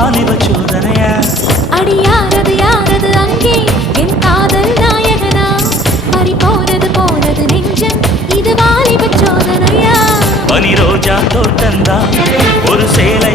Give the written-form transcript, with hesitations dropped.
வாலிப சோதனையா அடி யாரது அங்கே என் காதல் நாயகனா பறி போனது நெஞ்சம் இது வாலிப சோதனையா பனி ரோஜா தோட்டந்தான் ஒரு சேலை